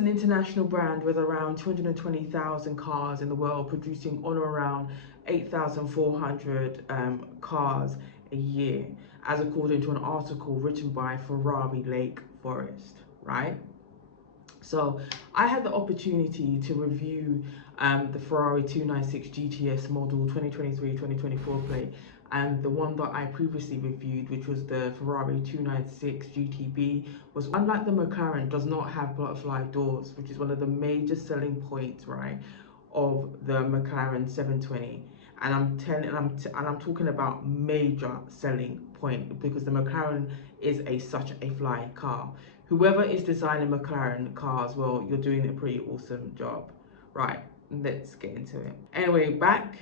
An international brand with around 220,000 cars in the world, producing on or around 8,400 cars a year, as according to an article written by Ferrari Lake Forest, right? So I had the opportunity to review the Ferrari 296 GTS model 2023-2024 plate, and the one that I previously reviewed, which was the Ferrari 296 GTB, was, unlike the McLaren, does not have butterfly doors, which is one of the major selling points, right, of the McLaren 720. And I'm talking about major selling point, because the McLaren is such a fly car. Whoever is designing McLaren cars, well, you're doing a pretty awesome job. Right, let's get into it. Anyway, back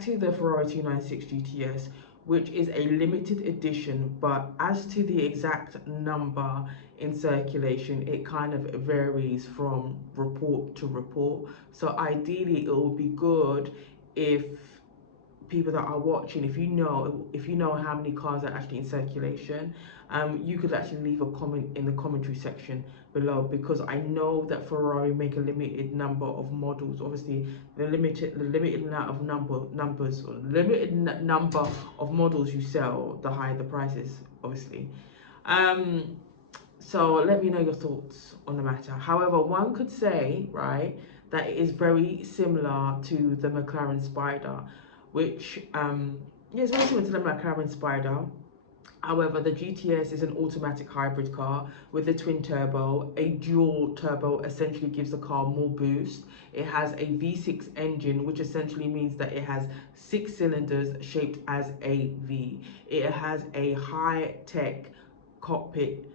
to the Ferrari 296 GTS, which is a limited edition, but as to the exact number in circulation, it kind of varies from report to report. So ideally, it would be good if people that are watching, if you know how many cars are actually in circulation, you could actually leave a comment in the commentary section below, because I know that Ferrari make a limited number of models. Obviously, the limited amount of limited number of models you sell, the higher the prices, obviously. So let me know your thoughts on the matter. However, one could say, right, that it is very similar to the McLaren Spider, which yeah, it's very similar to the McLaren Spider. However, the GTS is an automatic hybrid car with a twin turbo. A dual turbo essentially gives the car more boost. It has a V6 engine, which essentially means that it has 6 cylinders shaped as a V. It has a high-tech cockpit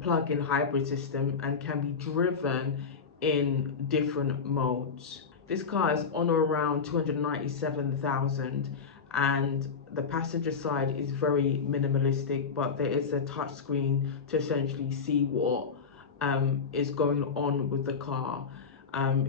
plug-in hybrid system and can be driven in different modes. This car is on or around 297,000, and the passenger side is very minimalistic, but there is a touch screen to essentially see what is going on with the car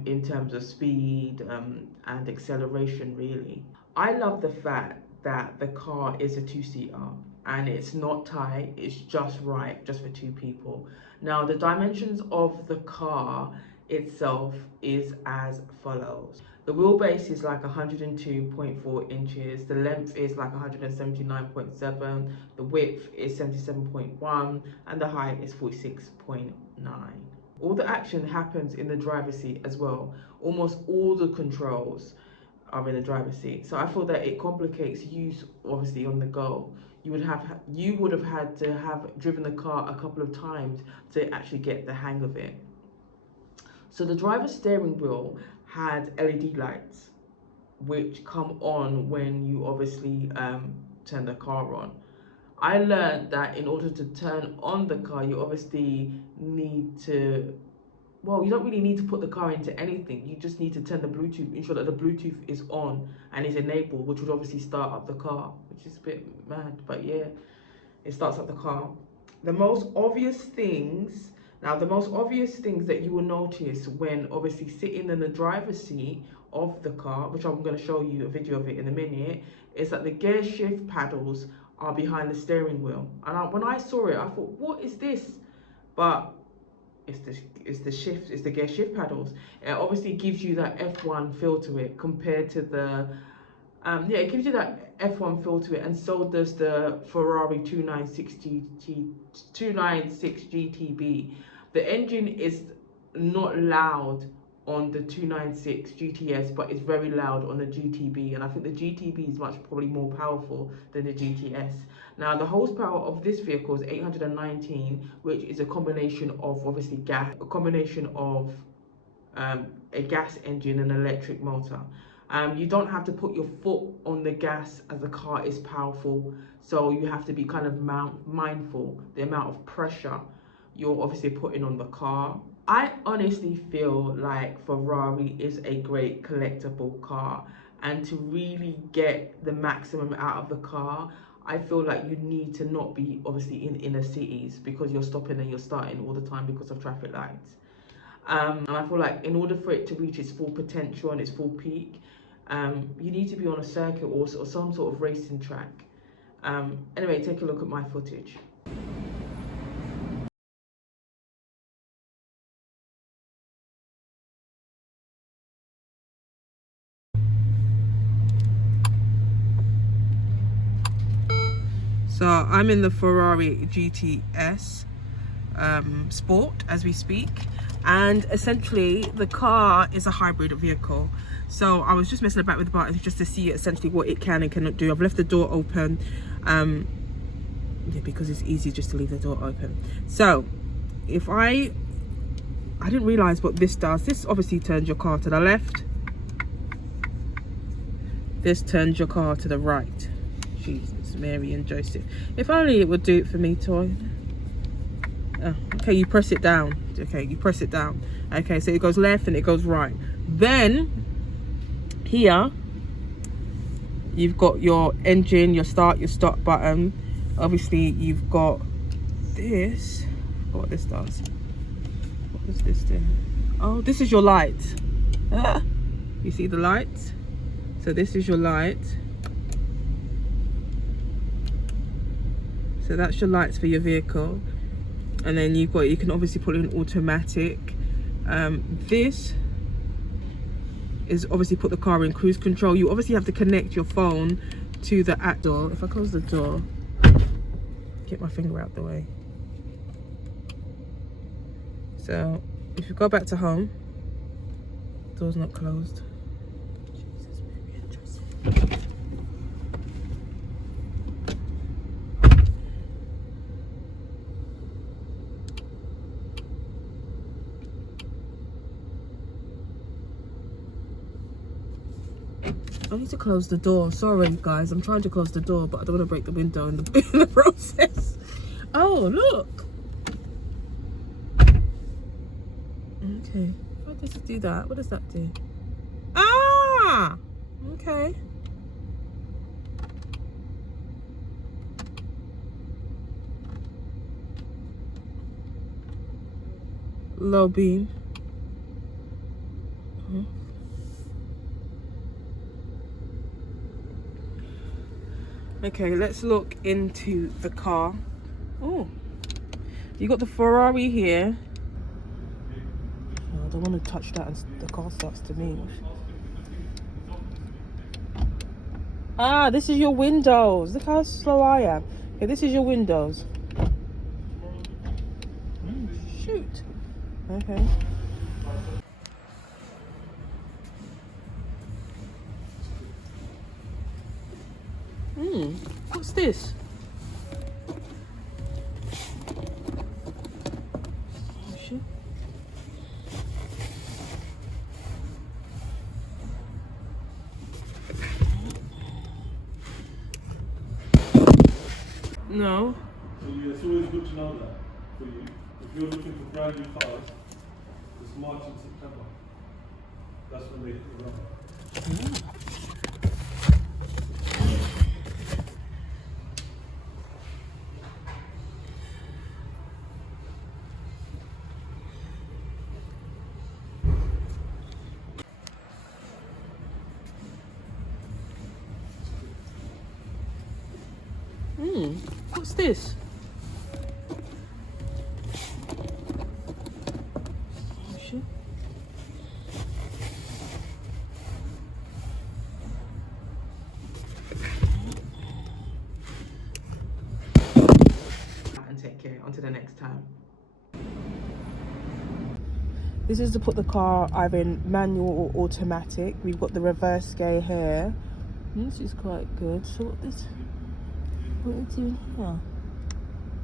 in terms of speed and acceleration, really. I love the fact that the car is a two-seater and it's not tight, it's just right, just for 2 people. Now, the dimensions of the car itself is as follows. The wheelbase is like 102.4 inches, the length is like 179.7, the width is 77.1, and the height is 46.9. All the action happens in the driver's seat as well. Almost all the controls are in the driver's seat. So I feel that it complicates use, obviously, on the go. You would have had to have driven the car a couple of times to actually get the hang of it. So the driver's steering wheel had LED lights, which come on when you obviously turn the car on. I learned that in order to turn on the car, you obviously need to, well, you don't really need to put the car into anything. You just need to turn the Bluetooth, ensure that the Bluetooth is on and is enabled, which would obviously start up the car, which is a bit mad, but yeah, it starts up the car. The most obvious things that you will notice when obviously sitting in the driver's seat of the car, which I'm going to show you a video of it in a minute, is that the gear shift paddles are behind the steering wheel. And when I saw it, I thought, what is this? But it's the gear shift paddles. It obviously gives you that F1 feel to it compared to the yeah, it gives you that F1 feel to it, and so does the Ferrari 296 GTB. The engine is not loud on the 296 GTS, but it's very loud on the GTB, and I think the GTB is probably more powerful than the GTS. Now, the horsepower of this vehicle is 819, which is a combination of obviously gas, a combination of a gas engine and electric motor. You don't have to put your foot on the gas as the car is powerful, so you have to be kind of mindful the amount of pressure you're obviously putting on the car. I honestly feel like Ferrari is a great collectible car, and to really get the maximum out of the car, I feel like you need to not be obviously in inner cities, because you're stopping and you're starting all the time because of traffic lights. And I feel like in order for it to reach its full potential and its full peak, you need to be on a circuit or some sort of racing track. Anyway, take a look at my footage. So I'm in the Ferrari GTS Sport as we speak, and essentially the car is a hybrid vehicle. So I was just messing about with the buttons just to see essentially what it can and cannot do. I've left the door open, yeah, because it's easy just to leave the door open. So if I didn't realize what this does. This obviously turns your car to the left. This turns your car to the right. Jesus, Mary and Joseph. If only it would do it for me, Toy. Oh, okay, you press it down. Okay, you press it down. Okay, so it goes left and it goes right. Then here you've got your engine, your start, your stop button. Obviously you've got this. What this does. What does this do? Oh, this is your light. You see the light? So this is your light. So that's your lights for your vehicle. And then you can obviously put it in automatic. This is obviously put the car in cruise control. You obviously have to connect your phone to the app door. If I close the door, get my finger out the way. So if you go back to home, door's not closed. Jesus, very interesting. I need to close the door. Sorry guys, I'm trying to close the door, but I don't want to break the window in the process. Oh, look. Okay, if I just do that, what does that do? Ah, okay. Low beam. Okay, let's look into the car. Oh, you got the Ferrari here. Oh, I don't want to touch that and the car starts to move. Ah, this is your windows. Look how slow I am. Okay, this is your windows. Shoot. Okay. What's this? Oh, shit. No. So yeah, it's always good to know that for you. If you're looking for brand new cars, it's March and September. That's when they hit the rubber. What's this? Oh, shit. And take care. On to the next time. This is to put the car either in manual or automatic. We've got the reverse gear here. This is quite good. So what are you doing here?